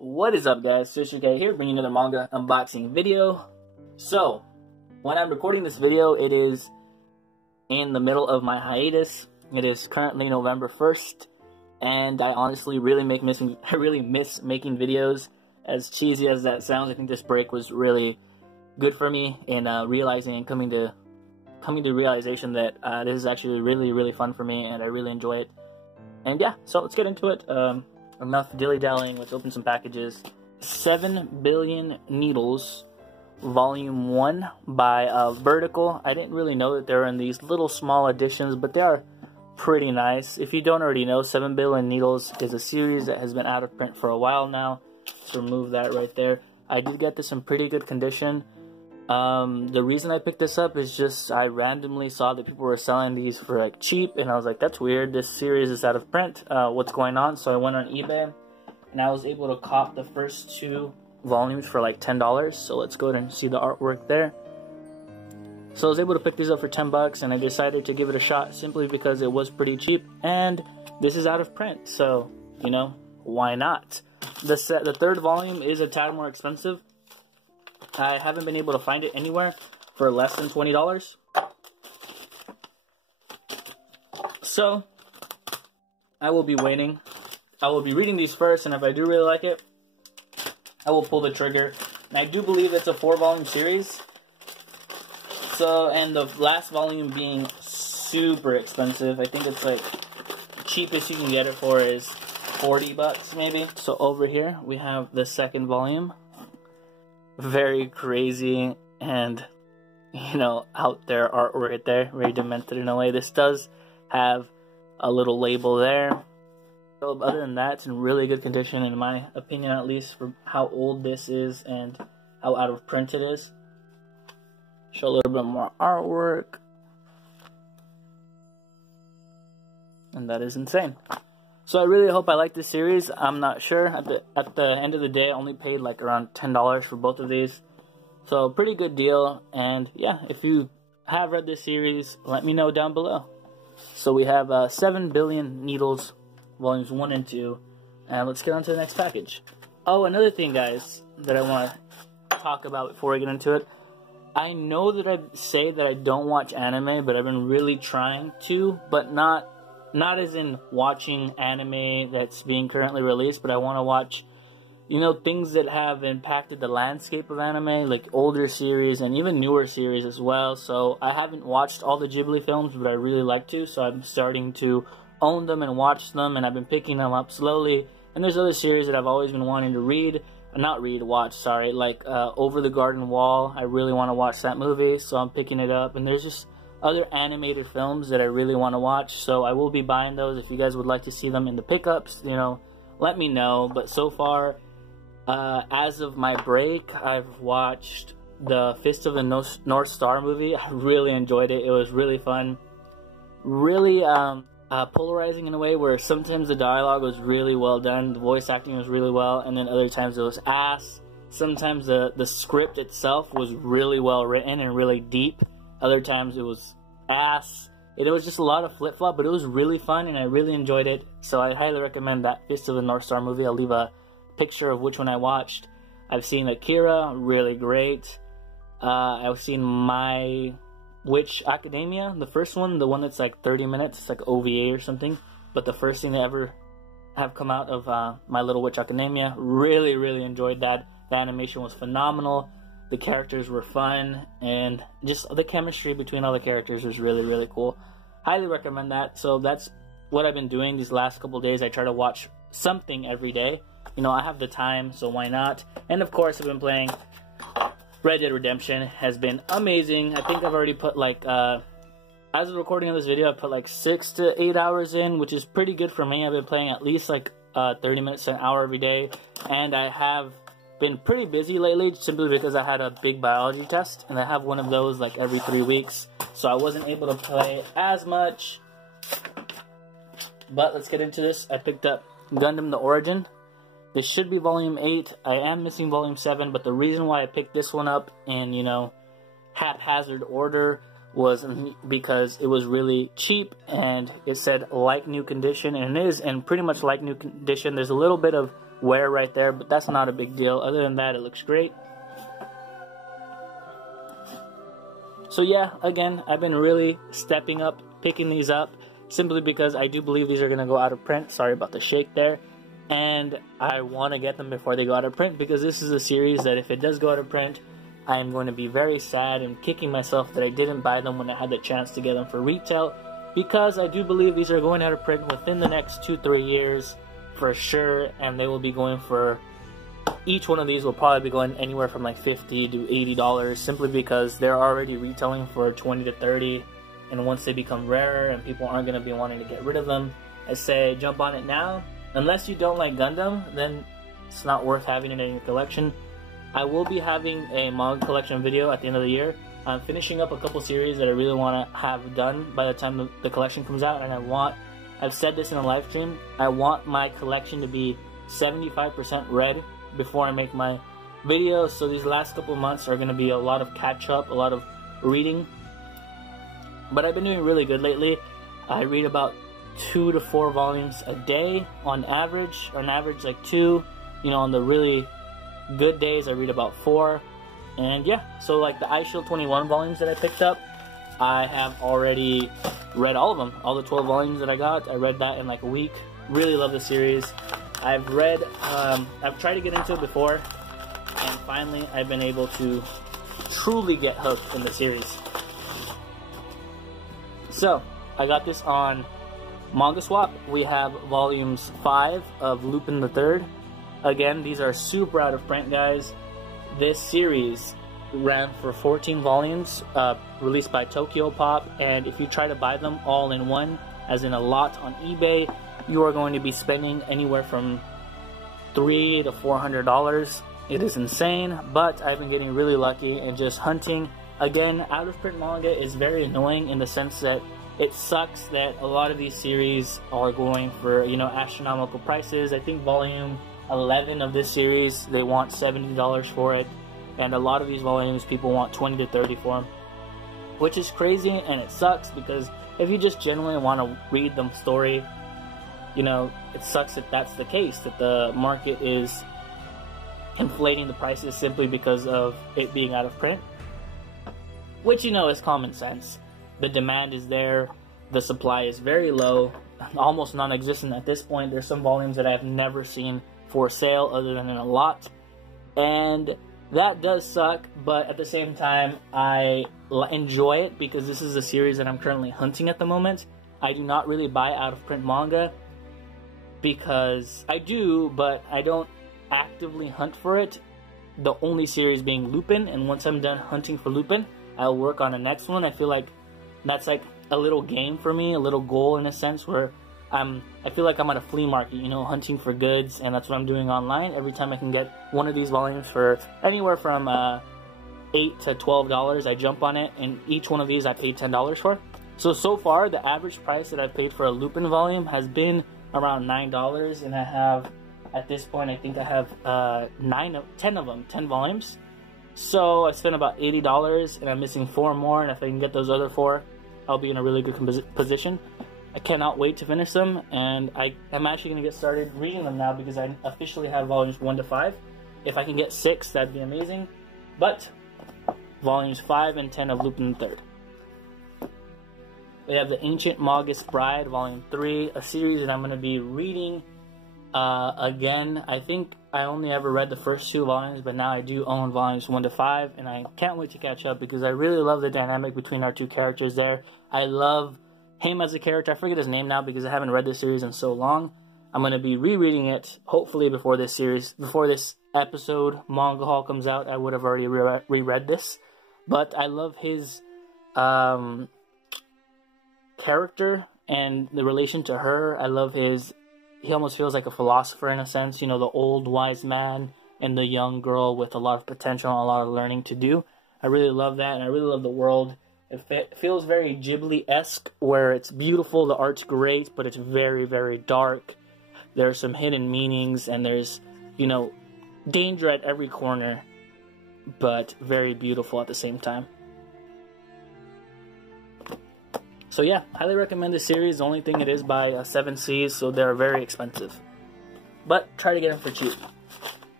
What is up, guys? Sister K here, bringing another manga unboxing video. So, when I'm recording this video, it is in the middle of my hiatus. It is currently November 1st, and I honestly really miss making videos. As cheesy as that sounds, I think this break was really good for me in realizing and coming to realization that this is actually really fun for me, and I really enjoy it. And yeah, so let's get into it. Enough dilly-dallying, let's open some packages. 7 Billion Needles, Volume 1 by Vertical. I didn't really know that they were in these little small editions, but they are pretty nice. If you don't already know, 7 Billion Needles is a series that has been out of print for a while now. Let's remove that right there. I did get this in pretty good condition. The reason I picked this up is just I randomly saw that people were selling these for like cheap, and I was like, that's weird, this series is out of print, what's going on? So I went on eBay and I was able to cop the first 2 volumes for like $10. So let's go ahead and see the artwork there. So I was able to pick these up for 10 bucks, and I decided to give it a shot simply because it was pretty cheap, and this is out of print, so you know, why not? The third volume is a tad more expensive. I haven't been able to find it anywhere for less than $20. So, I will be waiting. I will be reading these first, and if I do really like it, I will pull the trigger. And I do believe it's a 4-volume series. So, and the last volume being super expensive. I think it's like, the cheapest you can get it for is 40 bucks maybe. So over here, we have the second volume. Very crazy and, you know, out there artwork right there, very demented in a way. This does have a little label there. So other than that, it's in really good condition, in my opinion at least, for how old this is and how out of print it is. Show a little bit more artwork. And that is insane. So I really hope I like this series. I'm not sure. At the end of the day, I only paid like around $10 for both of these. So pretty good deal. And yeah, if you have read this series, let me know down below. So we have 7 Billion Needles, volumes 1 and 2. And let's get on to the next package. Oh, another thing, guys, that I want to talk about before I get into it. I know that I say that I don't watch anime, but I've been really trying to, but not as in watching anime that's being currently released, but I want to watch, you know, things that have impacted the landscape of anime, like older series and even newer series as well. So I haven't watched all the Ghibli films, but I really like to, so I'm starting to own them and watch them, and I've been picking them up slowly. And there's other series that I've always been wanting to watch, like Over the Garden Wall. I really want to watch that movie, so I'm picking it up. And there's just other animated films that I really want to watch, so I will be buying those. If you guys would like to see them in the pickups, you know, let me know. But so far, as of my break, I've watched the Fist of the North Star movie. I really enjoyed it. It was really fun, really polarizing in a way where sometimes the dialogue was really well done, the voice acting was really well, and then other times it was ass. Sometimes the script itself was really well written and really deep. Other times it was ass. It was just a lot of flip-flop, but it was really fun, and I really enjoyed it. So I highly recommend that Fist of the North Star movie. I'll leave a picture of which one I watched. I've seen Akira, really great. I've seen My Witch Academia, the first one, the one that's like 30 minutes, it's like OVA or something. But the first thing to ever have come out of My Little Witch Academia, really enjoyed that. The animation was phenomenal. The characters were fun, and just the chemistry between all the characters was really cool. Highly recommend that. So that's what I've been doing these last couple days. I try to watch something every day. You know, I have the time, so why not? And of course, I've been playing Red Dead Redemption. Has been amazing. I think I've already put like, as of recording of this video, I put like 6 to 8 hours in, which is pretty good for me. I've been playing at least like 30 minutes to an hour every day, and I have been pretty busy lately simply because I had a big biology test, and I have one of those like every 3 weeks, so I wasn't able to play as much. But let's get into this. I picked up Gundam The Origin. This should be volume 8. I am missing volume 7, but the reason why I picked this one up in, you know, haphazard order was because it was really cheap, and it said like new condition, and it is in pretty much like new condition. There's a little bit of wear right there, but that's not a big deal. Other than that, it looks great. So yeah, again, I've been really stepping up, picking these up, simply because I do believe these are going to go out of print. Sorry about the shake there. And I want to get them before they go out of print, because this is a series that if it does go out of print, I am going to be very sad and kicking myself that I didn't buy them when I had the chance to get them for retail, because I do believe these are going out of print within the next 2-3 years for sure, and they will be going for, each one of these will probably be going anywhere from like $50 to $80, simply because they're already retailing for $20 to $30, and once they become rarer and people aren't going to be wanting to get rid of them, I say jump on it now. Unless you don't like Gundam, then it's not worth having it in your collection. I will be having a manga collection video at the end of the year. I'm finishing up a couple series that I really want to have done by the time the collection comes out, and I've said this in a live stream, I want my collection to be 75% read before I make my videos. So these last couple of months are going to be a lot of catch up, a lot of reading. But I've been doing really good lately. I read about 2 to 4 volumes a day on average, like 2. You know, on the really good days I read about 4. And yeah, so like the iShield 21 volumes that I picked up, I have already read all of them, all the 12 volumes that I got. I read that in like a week. Really love the series. I've tried to get into it before, and finally I've been able to truly get hooked in the series. So I got this on Manga Swap. We have volumes 5 of Lupin the Third. Again, these are super out of print, guys. This series ran for 14 volumes, released by Tokyo Pop, and if you try to buy them all in one, as in a lot on eBay, you are going to be spending anywhere from $300 to $400. It is insane, but I've been getting really lucky and just hunting. Again, out of print manga is very annoying in the sense that it sucks that a lot of these series are going for, you know, astronomical prices. I think volume 11 of this series, they want $70 for it, and a lot of these volumes people want $20 to $30 for them, which is crazy, and it sucks, because if you just genuinely want to read the story, you know, it sucks that that's the case, that the market is inflating the prices simply because of it being out of print, which, you know, is common sense. The demand is there, the supply is very low, almost non-existent at this point. There's some volumes that I've never seen for sale other than in a lot, and that does suck, but at the same time I enjoy it because this is a series that I'm currently hunting at the moment. I do not really buy out of print manga, because I do, but I don't actively hunt for it, the only series being Lupin, and once I'm done hunting for Lupin, I'll work on the next one. I feel like that's like a little game for me, a little goal in a sense, where I feel like I'm at a flea market, you know, hunting for goods, and that's what I'm doing online. Every time I can get one of these volumes for anywhere from $8 to $12, I jump on it, and each one of these I paid $10 for. So far, the average price that I've paid for a Lupin volume has been around $9, and I have, at this point, I think I have 10 volumes. So I spent about $80, and I'm missing 4 more, and if I can get those other 4, I'll be in a really good position. I cannot wait to finish them, and I'm actually going to get started reading them now, because I officially have volumes 1 to 5. If I can get 6, that'd be amazing. But volumes 5 and 10 of Lupin III. We have The Ancient Magus Bride, Volume 3, a series that I'm going to be reading again. I think I only ever read the first 2 volumes, but now I do own volumes 1 to 5, and I can't wait to catch up, because I really love the dynamic between our 2 characters there. I love him as a character. I forget his name now because I haven't read this series in so long. I'm going to be rereading it, hopefully before this episode manga haul comes out. I would have already reread this, but I love his character and the relation to her. I love he almost feels like a philosopher in a sense, you know, the old wise man and the young girl with a lot of potential and a lot of learning to do. I really love that, and I really love the world. It feels very Ghibli-esque, where it's beautiful, the art's great, but it's very, very dark. There are some hidden meanings, and there's, you know, danger at every corner, but very beautiful at the same time. So yeah, highly recommend this series. The only thing, it is by 7 Seas, so they're very expensive. but try to get them for cheap.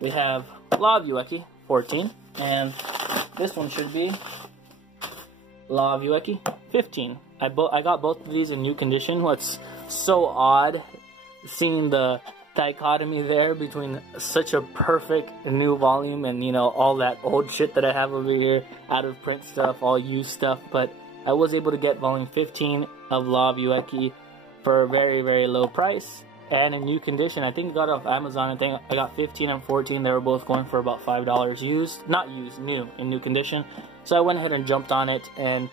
We have Law of Ueki, 14, and this one should be Law of Ueki, 15. I got both of these in new condition. What's so odd, seeing the dichotomy there between such a perfect new volume and, you know, all that old shit that I have over here, out of print stuff, all used stuff. But I was able to get volume 15 of Law of Ueki for a very, very low price and in new condition. I think I got it off Amazon. I think I got 15 and 14. They were both going for about $5 used, not used, new, in new condition. So I went ahead and jumped on it and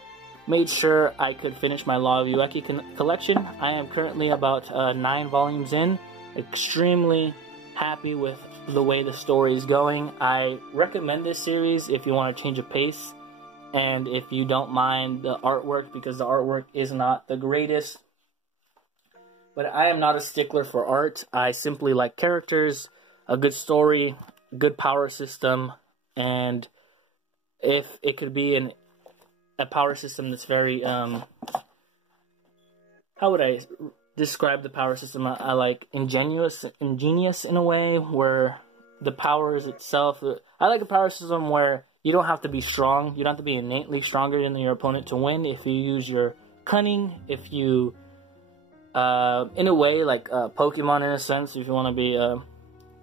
made sure I could finish my Law of Ueki collection. I am currently about 9 volumes in. Extremely happy with the way the story is going. I recommend this series if you want to change a pace and if you don't mind the artwork, because the artwork is not the greatest. But I am not a stickler for art. I simply like characters, a good story, good power system, and if it could be a power system that's very, how would I describe the power system? I like ingenious in a way, where the powers itself, I like a power system where you don't have to be strong, you don't have to be innately stronger than your opponent to win. If you use your cunning, if you in a way like Pokemon in a sense, if you want to be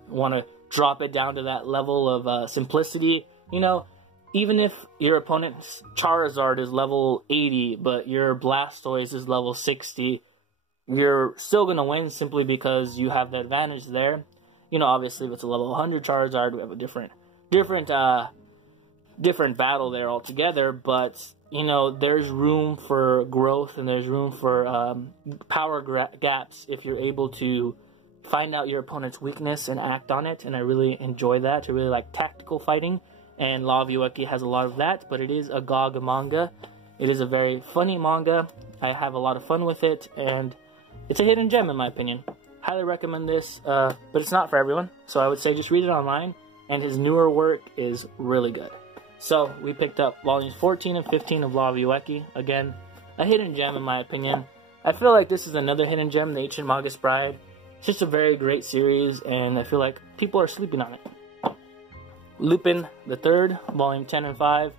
want to drop it down to that level of simplicity, you know, even if your opponent's Charizard is level 80 but your Blastoise is level 60, you're still going to win simply because you have the advantage there. You know, obviously if it's a level 100 Charizard, we have a different battle there altogether, but you know, there's room for growth and there's room for power gaps if you're able to find out your opponent's weakness and act on it, and I really enjoy that. I really like tactical fighting, and Law of Ueki has a lot of that, but it is a GOG manga. It is a very funny manga. I have a lot of fun with it, and it's a hidden gem in my opinion. Highly recommend this, but it's not for everyone, so I would say just read it online, and his newer work is really good. So, we picked up volumes 14 and 15 of Law of Ueki. Again, a hidden gem in my opinion. I feel like this is another hidden gem, The Ancient Magus Bride. It's just a very great series, and I feel like people are sleeping on it. Lupin the Third, volume 10 and 5,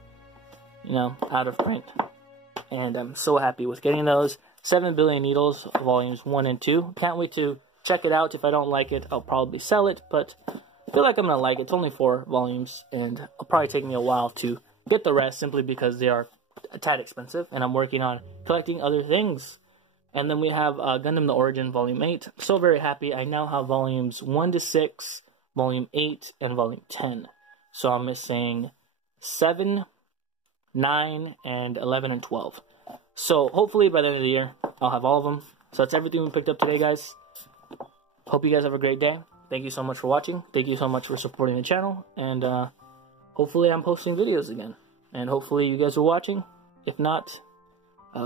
you know, out of print. And I'm so happy with getting those. 7 Billion Needles, volumes 1 and 2. Can't wait to check it out. If I don't like it, I'll probably sell it, but I feel like I'm going to like it. It's only 4 volumes, and it'll probably take me a while to get the rest simply because they are a tad expensive, and I'm working on collecting other things. And then we have Gundam The Origin, Volume 8. So very happy. I now have volumes 1 to 6, Volume 8, and Volume 10. So I'm missing 7, 9, and 11, and 12. So hopefully by the end of the year, I'll have all of them. So that's everything we picked up today, guys. Hope you guys have a great day. Thank you so much for watching. Thank you so much for supporting the channel. And hopefully I'm posting videos again. And hopefully you guys are watching. If not,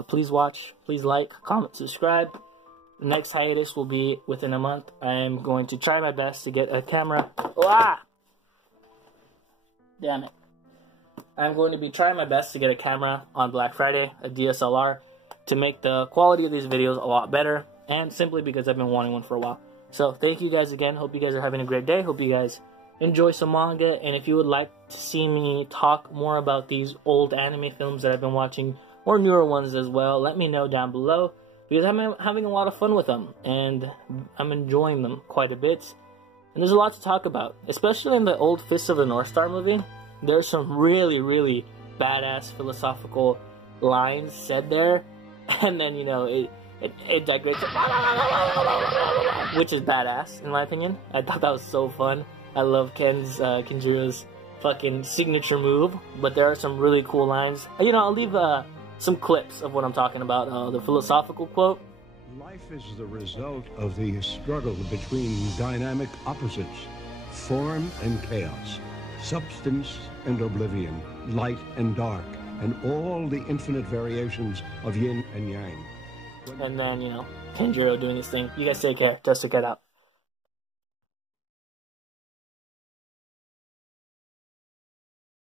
please watch. Please like, comment, subscribe. The next hiatus will be within a month. I am going to try my best to get a camera. Ah! Damn it. I'm going to be trying my best to get a camera on Black Friday, a DSLR, to make the quality of these videos a lot better. And simply because I've been wanting one for a while. So, thank you guys again. Hope you guys are having a great day. Hope you guys enjoy some manga. And if you would like to see me talk more about these old anime films that I've been watching, or newer ones as well, let me know down below. Because I'm having a lot of fun with them. And I'm enjoying them quite a bit. And there's a lot to talk about. Especially in the old Fist of the North Star movie. There's some really, really badass philosophical lines said there. And then, you know, it digresses, which is badass in my opinion. I thought that was so fun. I love Kenjiro's fucking signature move, but there are some really cool lines. You know, I'll leave some clips of what I'm talking about. The philosophical quote: life is the result of the struggle between dynamic opposites, form and chaos, substance and oblivion, light and dark, and all the infinite variations of yin and yang. And then, you know, Kenjiro doing his thing. You guys take care. Just to get out.